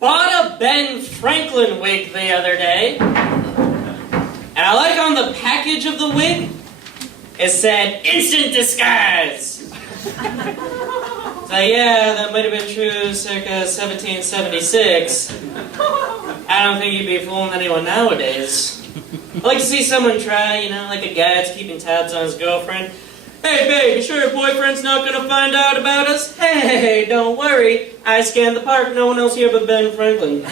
Bought a Ben Franklin wig the other day, and I like on the package of the wig, it said, "Instant disguise." So yeah, that might have been true circa 1776. I don't think you'd be fooling anyone nowadays. I'd like to see someone try, like a guy that's keeping tabs on his girlfriend. "Hey babe, you sure your boyfriend's not gonna find out about us?" "Hey, don't worry. I scanned the park, no one else here but Ben Franklin."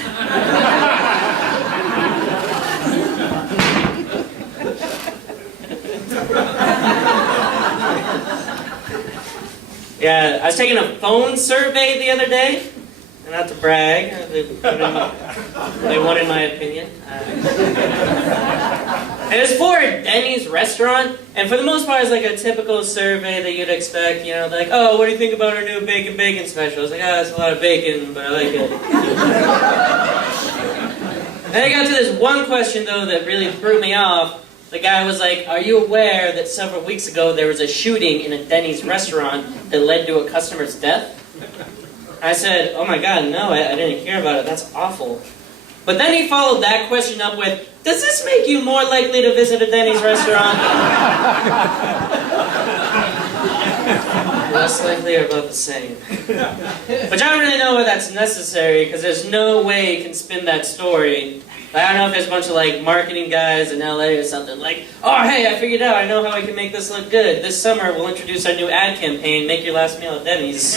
Yeah, I was taking a phone survey the other day. Not to brag, they wanted my opinion. And it's for a Denny's restaurant, and for the most part it's like a typical survey that you'd expect, like, "Oh, what do you think about our new bacon special?" I was like, "It's a lot of bacon, but I like it." Then I got to this one question, though, that really threw me off. The guy was like, "Are you aware that several weeks ago there was a shooting in a Denny's restaurant that led to a customer's death?" I said, "Oh my God, no, I didn't hear about it. That's awful." But then he followed that question up with, "Does this make you more likely to visit a Denny's restaurant?" Less likely or about the same. Which I don't really know why that's necessary, because there's no way you can spin that story. I don't know if there's a bunch of marketing guys in LA or something like, "Oh hey, I figured out, I know how we can make this look good. This summer we'll introduce our new ad campaign, make your last meal at Denny's."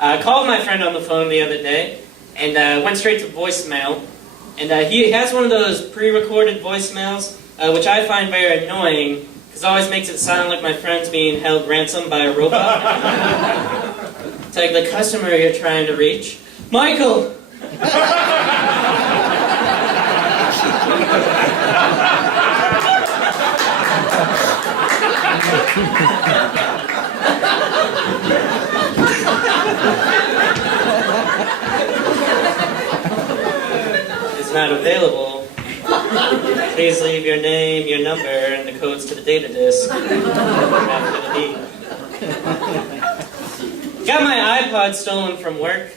I called my friend on the phone the other day and went straight to voicemail. And he has one of those pre-recorded voicemails, which I find very annoying, because it always makes it sound like my friend's being held ransom by a robot. It's like, "The customer you're trying to reach, Michael." Is not available. Please leave your name, your number, and the codes to the data disk after the beep. Got my iPod stolen from work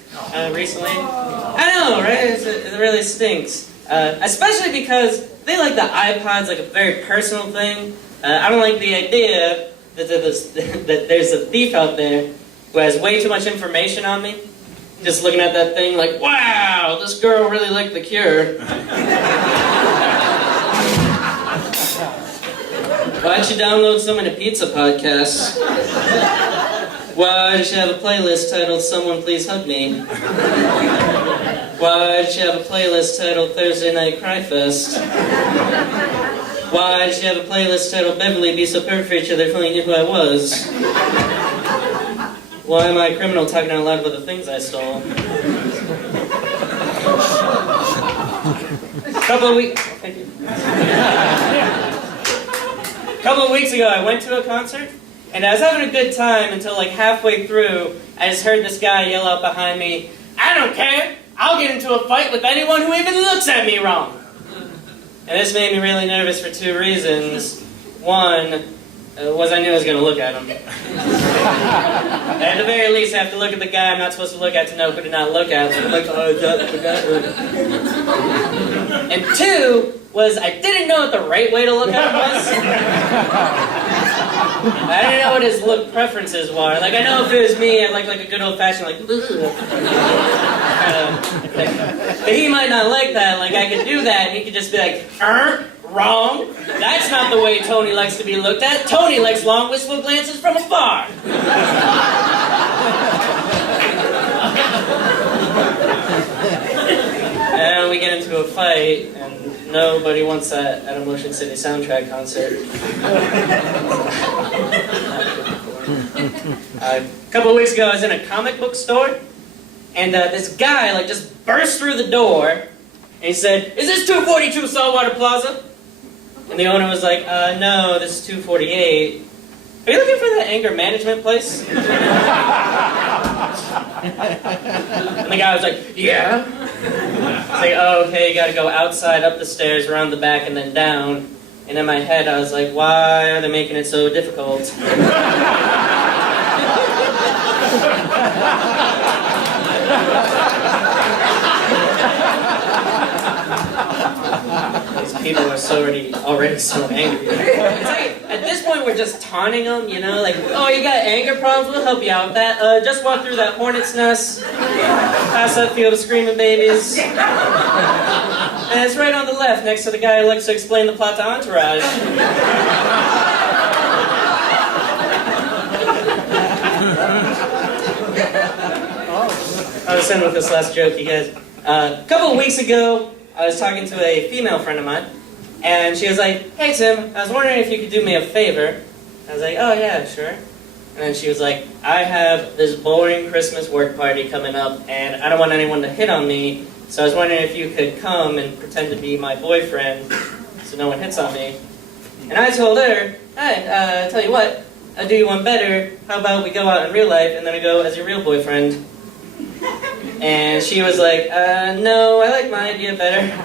recently. I know, right? It really stinks. Especially because they like the iPod's like a very personal thing. I don't like the idea that there's a thief out there who has way too much information on me. Just looking at that thing like, "Wow, this girl really liked The Cure." Why'd she download so many pizza podcasts? Why does she have a playlist titled "Someone Please Hug Me"? Why does she have a playlist titled "Thursday Night Cry Fest"? Why does she have a playlist titled "Beverly Be So Perfect for Each Other If Only Knew Who I Was"? Why am I a criminal talking out loud about the things I stole? Couple of weeks ago, I went to a concert, and I was having a good time until halfway through, I just heard this guy yell out behind me, "I don't care! I'll get into a fight with anyone who even looks at me wrong!" And this made me really nervous for two reasons. One was I knew I was going to look at him. At the very least, I have to look at the guy I'm not supposed to look at to know who to not look at. So I'm like, "Oh, that's the guy." And two was I didn't know what the right way to look at him was. I didn't know what his look preferences were. I know if it was me, I'd like a good old-fashioned, but he might not like that. I could do that, and he could just be like, "Wrong. That's not the way Tony likes to be looked at. Tony likes long, wistful glances from afar." And we get into a fight, and nobody wants that at a Motion City soundtrack concert. A couple of weeks ago, I was in a comic book store, and this guy just burst through the door, and he said, "Is this 242 Saltwater Plaza?" And the owner was like, no, this is 248. Are you looking for the anger management place? And the guy was like, yeah. It's like, oh, okay, you gotta go outside, up the stairs, around the back, and then down. And in my head, I was like, why are they making it so difficult? These people are already so angry. It's like, at this point, we're just taunting them, you know? Like, oh, you got anger problems? We'll help you out with that. Just walk through that hornet's nest. Past that field of screaming babies. And it's right on the left, next to the guy who likes to explain the plot to Entourage. I was in with this last joke, you guys. A couple of weeks ago, I was talking to a female friend of mine, and she was like, hey Tim, I was wondering if you could do me a favor. I was like, oh yeah, sure. And then she was like, I have this boring Christmas work party coming up, and I don't want anyone to hit on me, so I was wondering if you could come and pretend to be my boyfriend so no one hits on me. And I told her, hey, tell you what, I'll do you one better. How about we go out in real life and then I go as your real boyfriend? And she was like, no, I like my idea better. Hell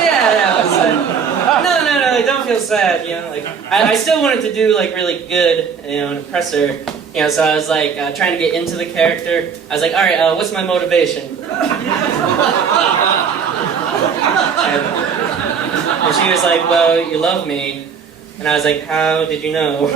yeah, that was no, don't feel sad, you know, like, I still wanted to do, like, really good, you know, and impress her, you know, so I was, like, trying to get into the character. I was like, alright, what's my motivation? And she was like, well, you love me. And I was like, how did you know?